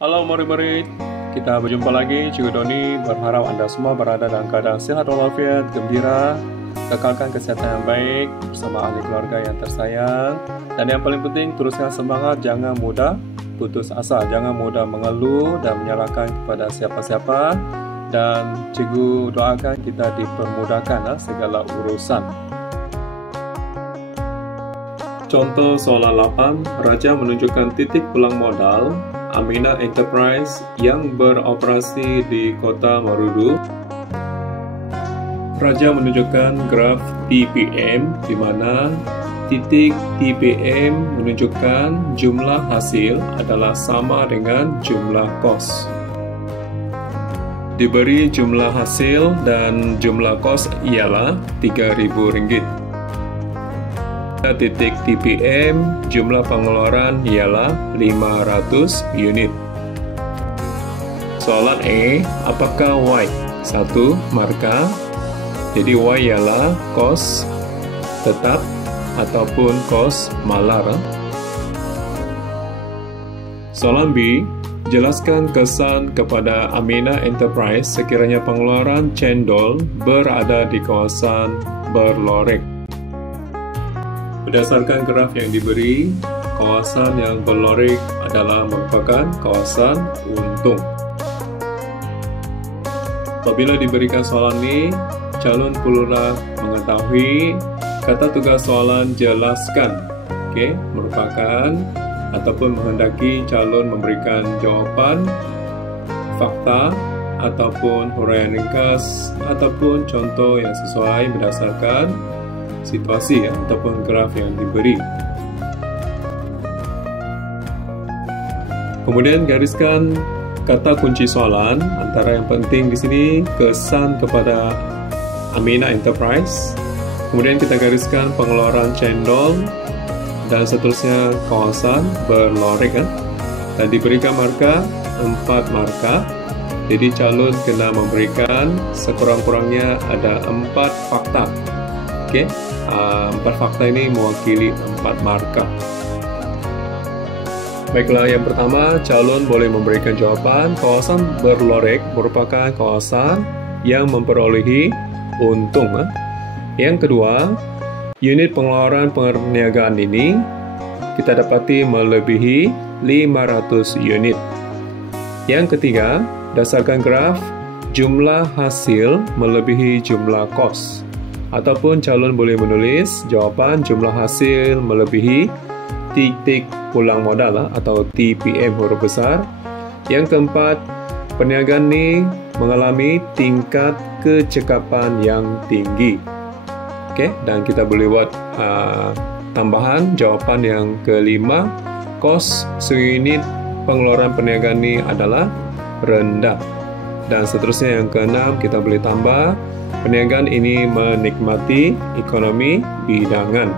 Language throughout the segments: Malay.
Halo murid-murid, kita berjumpa lagi. Cikgu Doni berharap Anda semua berada dalam keadaan sehat walafiat, gembira, kekalkan kesehatan yang baik bersama ahli keluarga yang tersayang. Dan yang paling penting, teruskan semangat, jangan mudah putus asa, jangan mudah mengeluh dan menyalahkan kepada siapa-siapa. Dan cikgu doakan kita dipermudahkan segala urusan. Contoh soalan 8, Raja menunjukkan titik pulang modal Aminah Enterprise yang beroperasi di kota Marudu. Raja menunjukkan graf TPM di mana titik TPM menunjukkan jumlah hasil adalah sama dengan jumlah kos. Diberi jumlah hasil dan jumlah kos ialah Rp3.000. Titik TPM, jumlah pengeluaran ialah 500 unit. Soalan E, apakah Y? 1. Markah. Jadi Y ialah kos tetap ataupun kos malar. Soalan B, jelaskan kesan kepada Aminah Enterprise sekiranya pengeluaran cendol berada di kawasan berlorek. Berdasarkan graf yang diberi, kawasan yang berlorek adalah merupakan kawasan untung. Apabila diberikan soalan ini, calon perlulah mengetahui kata tugas soalan jelaskan. Merupakan ataupun menghendaki calon memberikan jawapan, fakta, ataupun huraian ringkas, ataupun contoh yang sesuai berdasarkan situasi ataupun graf yang diberi. Kemudian gariskan kata kunci soalan. Antara yang penting di sini kesan kepada Aminah Enterprise. Kemudian kita gariskan pengeluaran cendol dan seterusnya kawasan berlorek Dan diberikan markah 4 markah. Jadi calon kena memberikan sekurang-kurangnya ada 4 fakta. 4 fakta ini mewakili 4 markah. Baiklah, yang pertama, calon boleh memberikan jawaban kawasan berlorek merupakan kawasan yang memperolehi untung. Yang kedua, unit pengeluaran perniagaan ini kita dapati melebihi 500 unit. Yang ketiga, berdasarkan graf, jumlah hasil melebihi jumlah kos. Ataupun calon boleh menulis jawapan jumlah hasil melebihi titik pulang modal atau TPM huruf besar. Yang keempat, perniagaan ini mengalami tingkat kecekapan yang tinggi. Dan kita boleh buat tambahan jawapan yang kelima, kos seunit pengeluaran perniagaan ini adalah rendah. Dan seterusnya yang keenam, kita boleh tambah perniagaan ini menikmati ekonomi bidangan.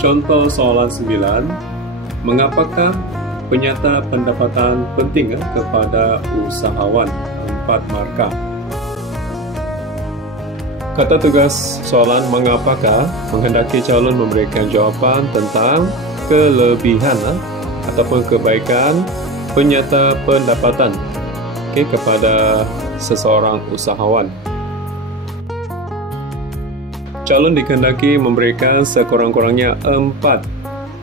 Contoh soalan 9, mengapakah penyata pendapatan penting kepada usahawan? 4 markah. Kata tugas soalan mengapakah menghendaki calon memberikan jawapan tentang kelebihan ataupun kebaikan penyata pendapatan kepada seseorang usahawan. Calon dikehendaki memberikan sekurang-kurangnya 4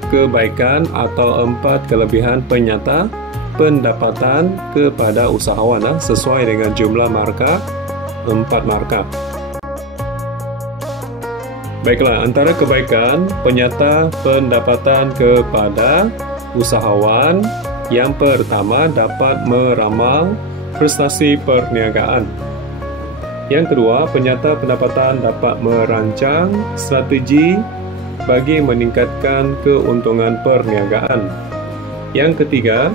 kebaikan atau 4 kelebihan penyata pendapatan kepada usahawan sesuai dengan jumlah markah 4 markah. Baiklah, antara kebaikan penyata pendapatan kepada usahawan, yang pertama dapat meramal prestasi perniagaan. Yang kedua, penyata pendapatan dapat merancang strategi bagi meningkatkan keuntungan perniagaan. Yang ketiga,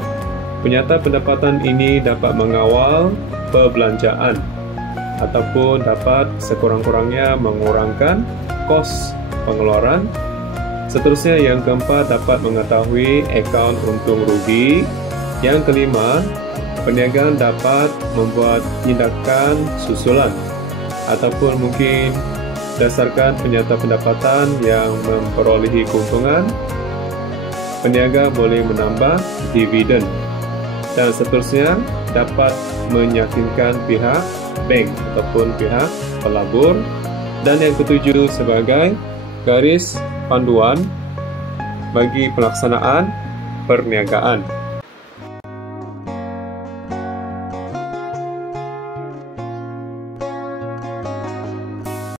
penyata pendapatan ini dapat mengawal perbelanjaan ataupun dapat sekurang-kurangnya mengurangkan kos pengeluaran. Seterusnya, yang keempat, dapat mengetahui akaun untung rugi. Yang kelima, perniagaan dapat membuat tindakan susulan ataupun mungkin berdasarkan penyata pendapatan yang memperolehi keuntungan. peniaga boleh menambah dividen. Dan seterusnya, dapat meyakinkan pihak bank ataupun pihak pelabur. Dan yang ketujuh, sebagai garis panduan bagi pelaksanaan perniagaan.